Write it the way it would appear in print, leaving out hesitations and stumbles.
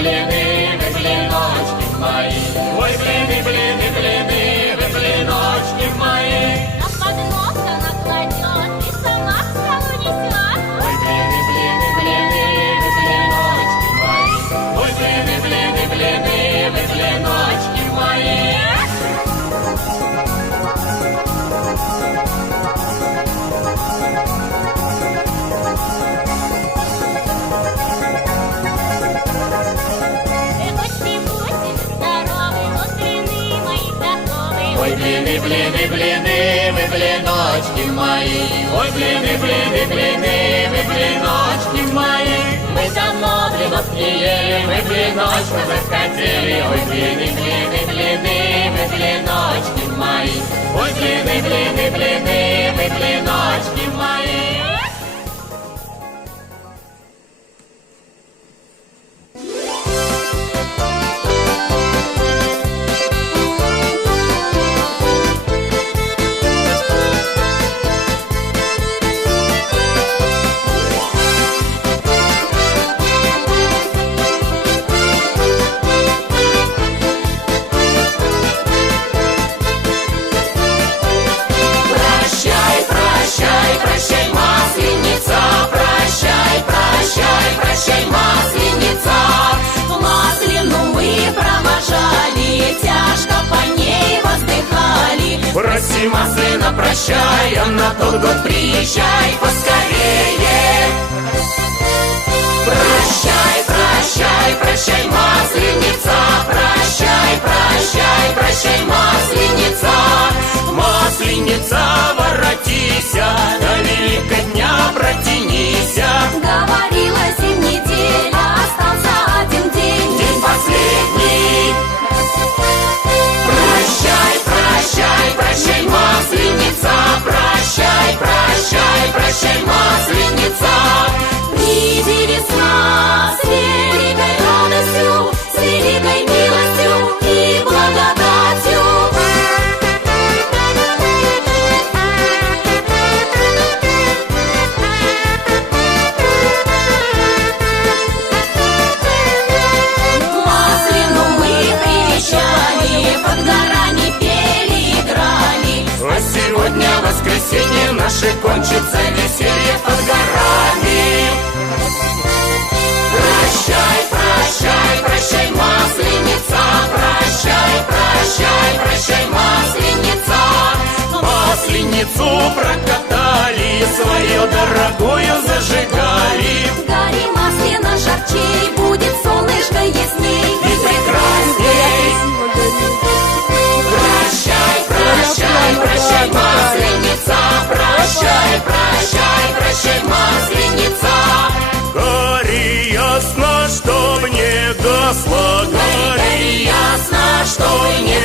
блиночки мои. Ой, блины, блины, блины, вы блиночки мои. На поднос она кладет и сама к столу несет. Ой, блины, блины, блины, вы блиночки мои. Ой, блины, блины, блины, вы блиночки мои. Ой, блины, блины, блины, вы блиночки мои. Ой, блины, блины, блины, вы блиночки мои. Мы давно блинов не ели, мы блиночку захотели. Ой, блины, блины, блины, вы блиночки мои. Ой, блины, блины, блины, вы блиночки мои. Прощай, масленица, маслину мы провожали, тяжко по ней воздыхали. Прости, маслина, прощай, а на тот год приезжай поскорее. Прощай, прощай, прощай, масленица, прощай, прощай, прощай, масленица. Масленица, воротися, до Великодня протянися. Говорила зимняя неделя, остался один день, день последний. Прощай, прощай, прощай, масленица, прощай, прощай, прощай, масленица. Приди весна с великой радостью, с великой милостью и благодатью. Маслину мы привечали, под горами пели, играли. А сегодня воскресенье, наше кончится веселье под горами. Прощай, прощай, прощай, масленица, прощай, прощай, прощай, масленица. Масленицу прокатали, свою дорогую зажигали. Гори маслина жарчей, будет солнышко ясней И прекрасней. Прощай, прощай, прощай, масленица, прощай, прощай, прощай, масленица. Гори ясно, что мне гасло, гори ясно, что мне